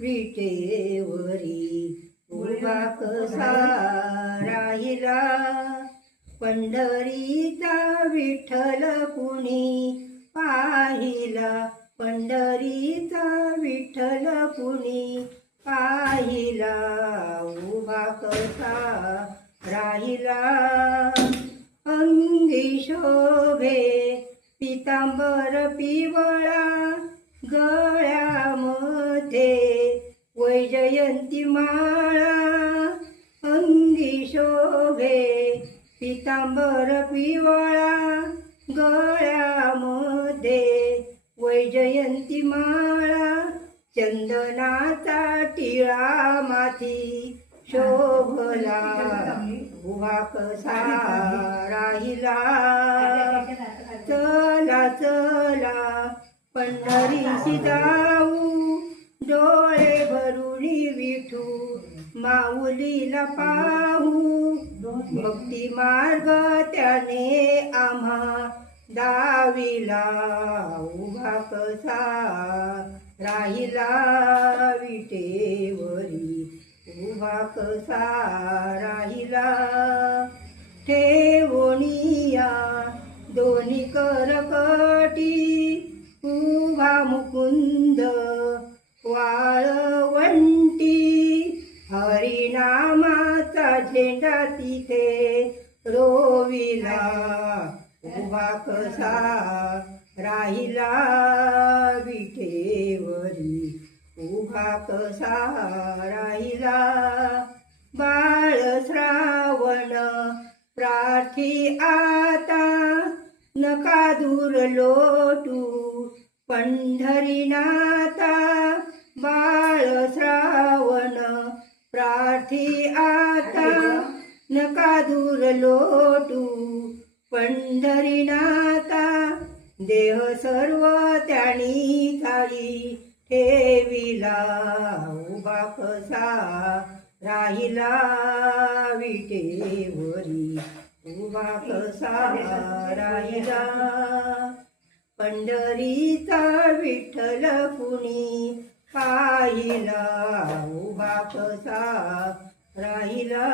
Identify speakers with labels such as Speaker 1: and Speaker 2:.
Speaker 1: विटेवरी उभा कसा राहिला पंढरीचा विठ्ठल कुणी पाहिला? पंढरीचा विठ्ठल कुणी पाहिला? उभा कसा राहिला? अंगी शोभे पितांबर पिवळा गळ्या माळा अंगी शोभे पितांबर पिवळा गळ्यामध्ये वैजयंती माळा चंदनाचा टिळा माती शोभला. उभा कसा राहिला चला चला पंढरीशी जाऊ डो विठू माऊलीला पाहू. भक्ती मार्ग त्याने आम्हा दाविला. उभा कसा राहिला विटेवरी. उभा कसा राहिला ठेवणिया दोन्ही करकटी. उभा मुकुंद कामाचा झेंडा तिथे रोविला. उभा कसा राहिला विठेवरी उभा कसा राहिला बाळ श्रावण. प्रार्थी आता नका दूर लोटू. पंढरीनाथा बाळ श्रावण. प्रार्थी आता नका दूर लोटू पंढरीनाथा देह सर्व त्यानी थाळी ठेविला उभा कसा राहिला विटेवरी उभा कसा राहिला. पंढरीचा विठ्ठल कुणी पाहिला उभा कसा राहिला?